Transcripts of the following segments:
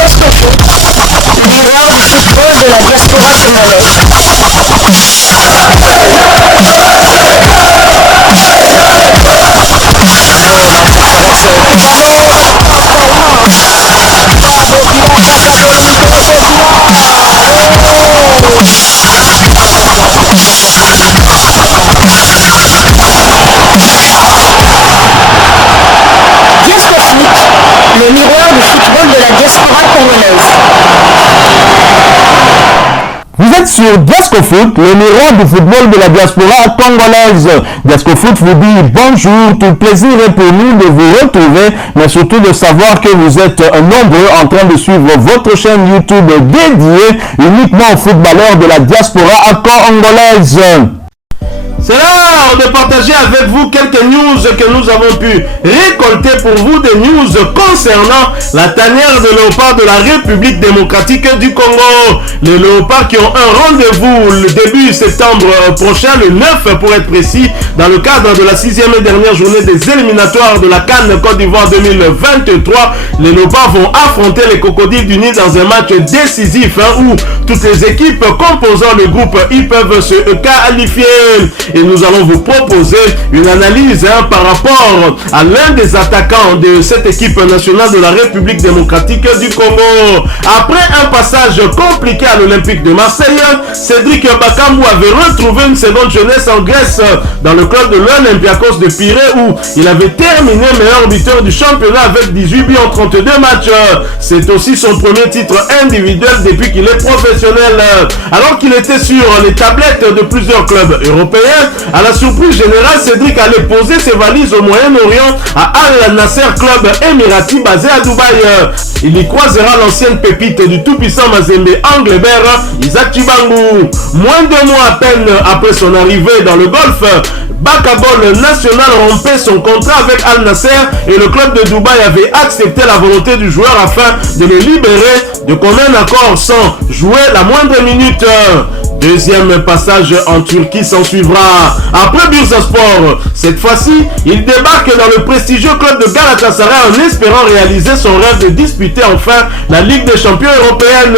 Diascofoot, miroir du football de la diaspora congolaise. Le miroir du football de la diaspora congolaise. Vous êtes sur Diascofoot, le miroir du football de la diaspora congolaise. Diascofoot vous dit bonjour, tout plaisir est pour nous de vous retrouver, mais surtout de savoir que vous êtes nombreux en train de suivre votre chaîne YouTube dédiée uniquement aux footballeurs de la diaspora congolaise. C'est l'heure de partager avec vous quelques news que nous avons pu récolter pour vous, des news concernant la tanière de léopard de la République démocratique du Congo. Les léopards qui ont un rendez-vous le début septembre prochain, le 9 pour être précis, dans le cadre de la 6e et dernière journée des éliminatoires de la CAN Côte d'Ivoire 2023. Les léopards vont affronter les crocodiles du Nil dans un match décisif où toutes les équipes composant le groupe y peuvent se qualifier. Et nous allons vous proposer une analyse par rapport à l'un des attaquants de cette équipe nationale de la République démocratique du Congo. Après un passage compliqué à l'Olympique de Marseille, Cédric Bakambu avait retrouvé une seconde jeunesse en Grèce dans le club de l'Olympiakos de Pirée où il avait terminé meilleur buteur du championnat avec 18 buts en 32 matchs. C'est aussi son premier titre individuel depuis qu'il est professionnel. Alors qu'il était sur les tablettes de plusieurs clubs européens, à la surprise générale, Cédric allait poser ses valises au Moyen-Orient à Al Nasser, club émirati basé à Dubaï. Il y croisera l'ancienne pépite du tout-puissant Mazembe Anglebert, Isaac Chibangu. Moins de mois à peine après son arrivée dans le Golfe, Bakagol National rompait son contrat avec Al Nasser et le club de Dubaï avait accepté la volonté du joueur afin de le libérer de commun accord sans jouer la moindre minute. Deuxième passage en Turquie s'en suivra. Après Bursaspor, cette fois-ci, il débarque dans le prestigieux club de Galatasaray en espérant réaliser son rêve de disputer enfin la Ligue des champions européenne.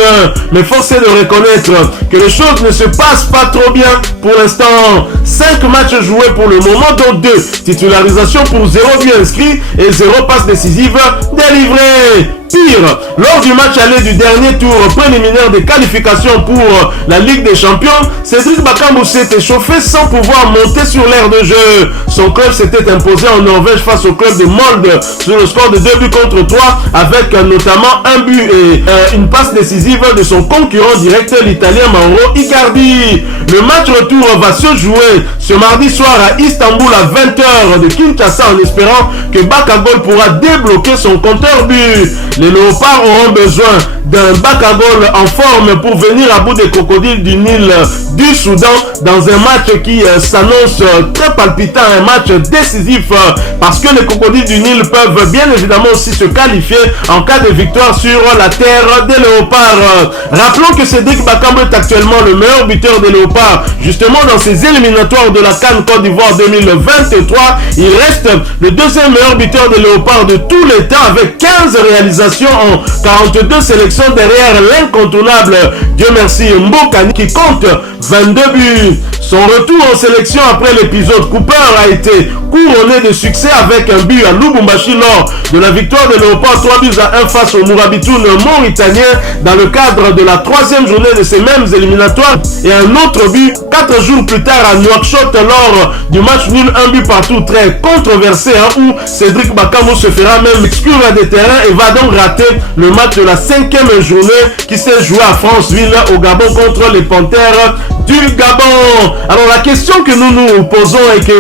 Mais force est de reconnaître que les choses ne se passent pas trop bien pour l'instant. 5 matchs joués pour le moment, dont 2 titularisations pour 0 but inscrit et 0 passe décisive délivrée. Pire, lors du match aller du dernier tour préliminaire des qualifications pour la Ligue des Champions, Cédric Bakambu s'est échauffé sans pouvoir monter sur l'aire de jeu. Son club s'était imposé en Norvège face au club de Molde sur le score de 2 buts contre 3 avec notamment un but et une passe décisive de son concurrent direct, l'Italien Mauro Icardi. Le match retour va se jouer ce mardi soir à Istanbul à 20h de Kinshasa en espérant que Bakagol pourra débloquer son compteur but. Les léopards auront besoin d'un Bakagol en forme pour venir à bout des crocodiles du Nil du Soudan dans un match qui s'annonce très palpitant, un match décisif parce que les crocodiles du Nil peuvent bien évidemment aussi se qualifier en cas de victoire sur la terre des léopards. Rappelons que Cédric Bakambu est actuellement le meilleur buteur des léopards justement dans ces éliminatoires de la CAN Côte d'Ivoire 2023. Il reste le deuxième meilleur buteur des léopards de tous les temps avec 15 réalisations en 42 sélections derrière l'incontournable, Dieu merci, Mbokani qui compte 22 buts. Son retour en sélection après l'épisode Cooper a été couronné de succès avec un but à Lubumbashi lors de la victoire des Léopards 3 buts à 1 face au Mourabitoun mauritanien dans le cadre de la 3e journée de ces mêmes éliminatoires et un autre but 4 jours plus tard à Nouakchott lors du match nul 1 but partout très controversé où Cédric Bakambu se fera même exclure des terrains et va donc rater le match de la 5e journée qui s'est joué à Franceville au Gabon contre les Panthères du Gabon. Alors la question que nous nous posons et que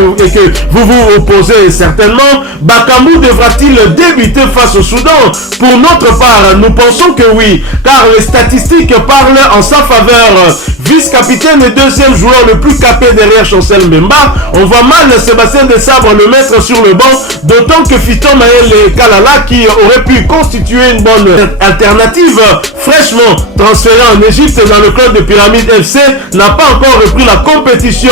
vous vous posez certainement, Bakambu devra-t-il débuter face au Soudan? Pour notre part, nous pensons que oui, car les statistiques parlent en sa faveur. Vice-capitaine et deuxième joueur le plus capé derrière Chancel Mbemba, on voit mal Sébastien Desabre le mettre sur le banc, d'autant que Fiston Maël Kalala, qui aurait pu constituer une bonne alternative, fraîchement transféré en Égypte dans le club de Pyramide FC, n'a pas encore repris la compétition.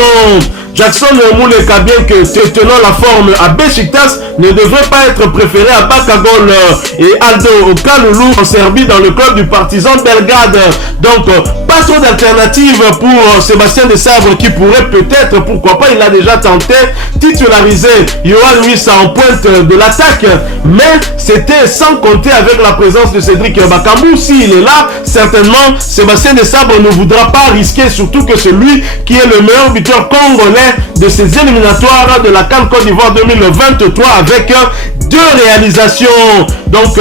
Jackson Mouleka, bien que tenant la forme à Beşiktaş, ne devrait pas être préféré à Bakagol et Aldo Kalulu en Serbie dans le club du Partizan Belgrade. Donc, pas trop d'alternatives pour Sébastien Desabre qui pourrait peut-être, pourquoi pas, il a déjà tenté titulariser Yohan Wissa en pointe de l'attaque, mais c'était sans compter avec la présence de Cédric Bakambu. S'il est là, certainement Sébastien Desabre ne voudra pas risquer, surtout que celui qui est le meilleur buteur congolais de ces éliminatoires de la CAN Côte d'Ivoire 2023 avec 2 réalisations. Donc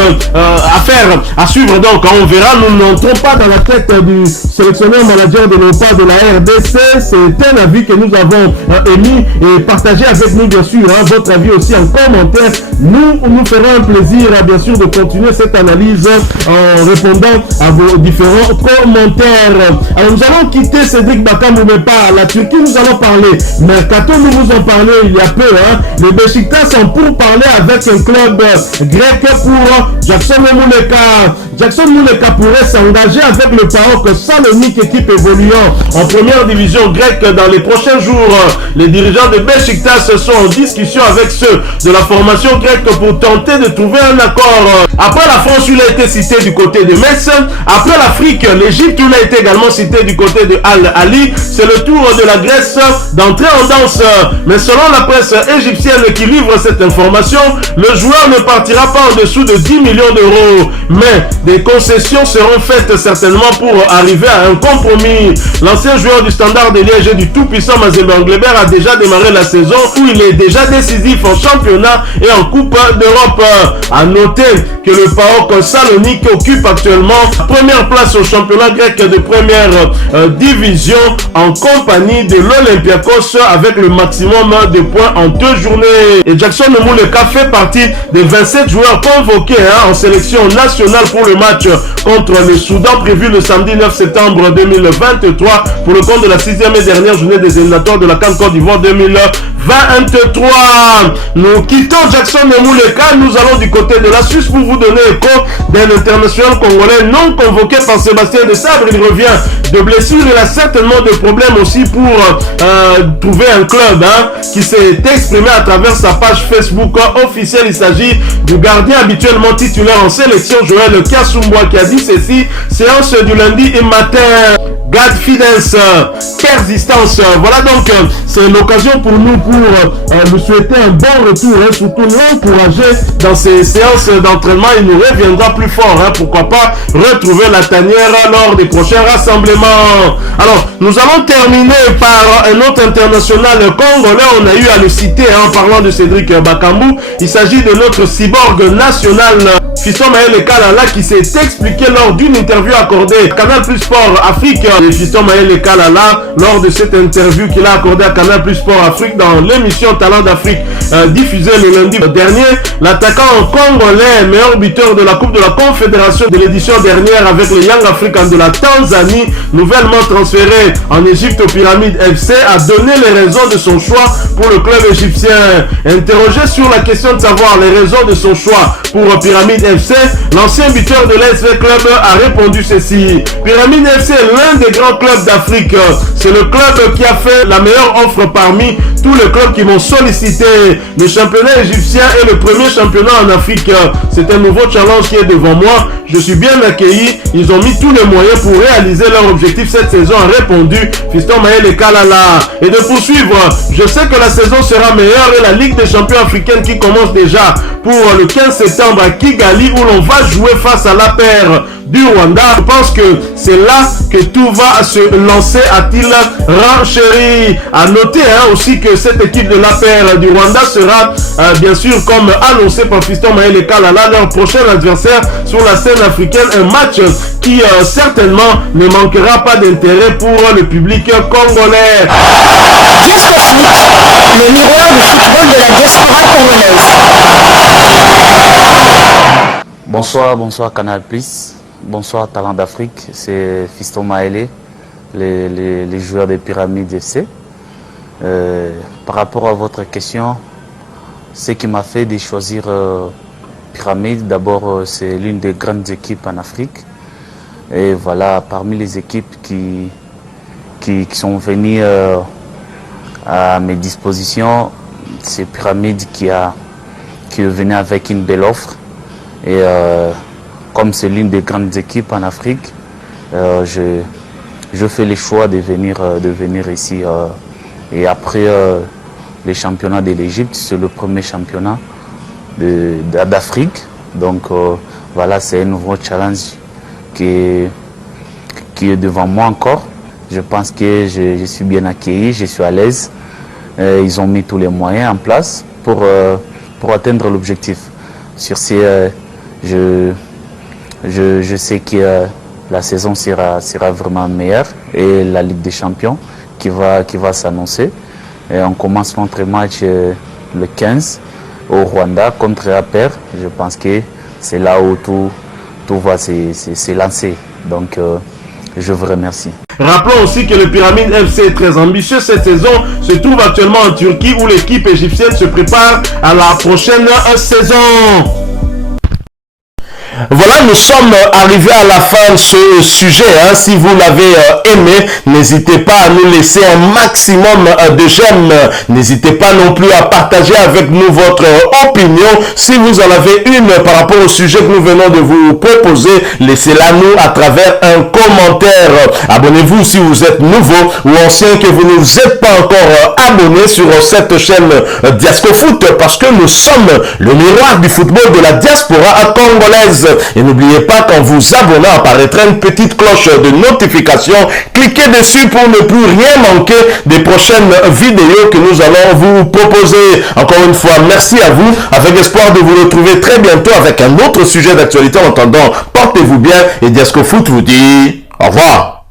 à suivre. Donc on verra, nous n'entrons pas dans la tête du sélectionneur manager de l'OPA de la RDC. C'est un avis que nous avons émis et partagé avec nous, bien sûr, votre avis aussi en commentaire. Nous ferons un plaisir bien sûr de continuer cette analyse en répondant à vos différents commentaires. Alors nous allons quitter Cédric Bakambu, mais pas la Turquie. Nous allons parler Mercato, nous vous en parlons il y a peu. Les Beşiktaş sont pour parler avec un club grec pour Jackson Mouleka. Jackson Mouleka pourrait s'engager avec le PAOK Salonique, équipe évoluant en première division grecque dans les prochains jours. Les dirigeants de Beşiktaş sont en discussion avec ceux de la formation grecque pour tenter de trouver un accord. Après la France, il a été cité du côté de Metz. Après l'Afrique, l'Égypte, il a été également cité du côté de Al Ali. C'est le tour de la Grèce d'entrer en danse. Mais selon la presse égyptienne qui livre cette information, le joueur ne partira pas en dessous de 10 millions d'euros. Mais des concessions seront faites certainement pour arriver à un compromis. L'ancien joueur du Standard de Liège et du tout-puissant Mazembe Anglebert a déjà démarré la saison où il est déjà décisif en championnat et en Coupe d'Europe. À noter que le PAOK Salonique occupe actuellement la première place au championnat grec de première division en compagnie de l'Olympiakos avec le maximum de points en 2 journées. Et Jackson Mouleka fait partie des 27 joueurs convoqués en sélection nationale pour le match contre le Soudan prévu le samedi 9 septembre 2023 pour le compte de la 6e et dernière journée des éliminatoires de la CAN Côte d'Ivoire 2023. Nous quittons Jackson Mouleka, nous allons du côté de la Suisse pour vous donner écho d'un international congolais non convoqué par Sébastien Desabre. Il revient de blessure, il a certainement des problèmes aussi pour trouver un club qui s'est exprimé à travers sa page Facebook officielle. Il s'agit du gardien habituellement titulaire en sélection, Joël Kasumboa, qui a dit ceci: séance du lundi et matin, Godfidence, persistance. Voilà donc, c'est l'occasion pour nous pour lui souhaiter un bon retour, surtout l'encourager dans ces séances d'entraînement. Il nous reviendra plus fort, pourquoi pas retrouver la tanière lors des prochains rassemblements. Alors, nous allons terminer par un autre international congolais. On a eu à le citer en parlant de Cédric Bakambu. Il s'agit de notre cyborg national, Fiston Maël Kalala, qui s'est expliqué lors d'une interview accordée à Canal Plus Sport Afrique. Et Fiston Maël Kalala, lors de cette interview qu'il a accordée à Canal Plus Sport Afrique dans l'émission Talent d'Afrique diffusée le lundi dernier, l'attaquant congolais, meilleur buteur de la Coupe de la Confédération de l'édition dernière avec les Young Africans de la Tanzanie, nouvellement transféré en Égypte au Pyramide FC, a donné les raisons de son choix pour le club égyptien. Interrogé sur la question de savoir les raisons de son choix pour Pyramide FC, l'ancien buteur de l'SV Club a répondu ceci: Pyramide FC est l'un des grands clubs d'Afrique. C'est le club qui a fait la meilleure offre parmi tous les clubs qui m'ont sollicité. Le championnat égyptien est le premier championnat en Afrique. C'est un nouveau challenge qui est devant moi. Je suis bien accueilli. Ils ont mis tous les moyens pour réaliser leur objectif cette saison, a répondu Fiston Maël Kalala. Et de poursuivre, je sais que la saison sera meilleure et la Ligue des champions africaine qui commence déjà pour le 15 septembre à Kigali où l'on va jouer face à l'APR du Rwanda. Je pense que c'est là que tout va se lancer, a-t-il renchéri. À noter aussi que cette équipe de l'APR du Rwanda sera bien sûr, comme annoncé par Fiston Maël Kalala, leur prochain adversaire sur la scène africaine. Un match qui certainement ne manquera pas d'intérêt pour le public congolais. Disco Foot, le miroir du football de la diaspora congolaise. Bonsoir Canal Plus. Bonsoir Talent d'Afrique, c'est Fiston Maël, les joueurs des Pyramides FC. Par rapport à votre question, ce qui m'a fait de choisir Pyramide, d'abord c'est l'une des grandes équipes en Afrique. Et voilà, parmi les équipes qui sont venues à mes dispositions. C'est Pyramide qui est venu avec une belle offre. Et comme c'est l'une des grandes équipes en Afrique, je fais le choix de venir ici. Et après les championnats de l'Égypte, c'est le premier championnat d'Afrique. Donc voilà, c'est un nouveau challenge qui est devant moi encore. Je pense que je suis bien accueilli, je suis à l'aise. Ils ont mis tous les moyens en place pour atteindre l'objectif. Sur ce, je sais que la saison sera vraiment meilleure et la Ligue des Champions qui va s'annoncer. Et on commence notre match le 15 au Rwanda contre APR. Je pense que c'est là où tout va se lancer. Donc je vous remercie. Rappelons aussi que le Pyramide FC est très ambitieux. Cette saison se trouve actuellement en Turquie où l'équipe égyptienne se prépare à la prochaine saison. Voilà, nous sommes arrivés à la fin de ce sujet. Si vous l'avez aimé, n'hésitez pas à nous laisser un maximum de j'aime. N'hésitez pas non plus à partager avec nous votre opinion. Si vous en avez une par rapport au sujet que nous venons de vous proposer, laissez-la nous à travers un commentaire. Abonnez-vous si vous êtes nouveau ou ancien que vous ne vous êtes pas encore abonné sur cette chaîne Diascofoot, parce que nous sommes le miroir du football de la diaspora congolaise. Et n'oubliez pas qu'en vous abonnant apparaîtra une petite cloche de notification. Cliquez dessus pour ne plus rien manquer des prochaines vidéos que nous allons vous proposer. Encore une fois, merci à vous, avec espoir de vous retrouver très bientôt avec un autre sujet d'actualité. En attendant, portez-vous bien et Diascofoot vous dit au revoir.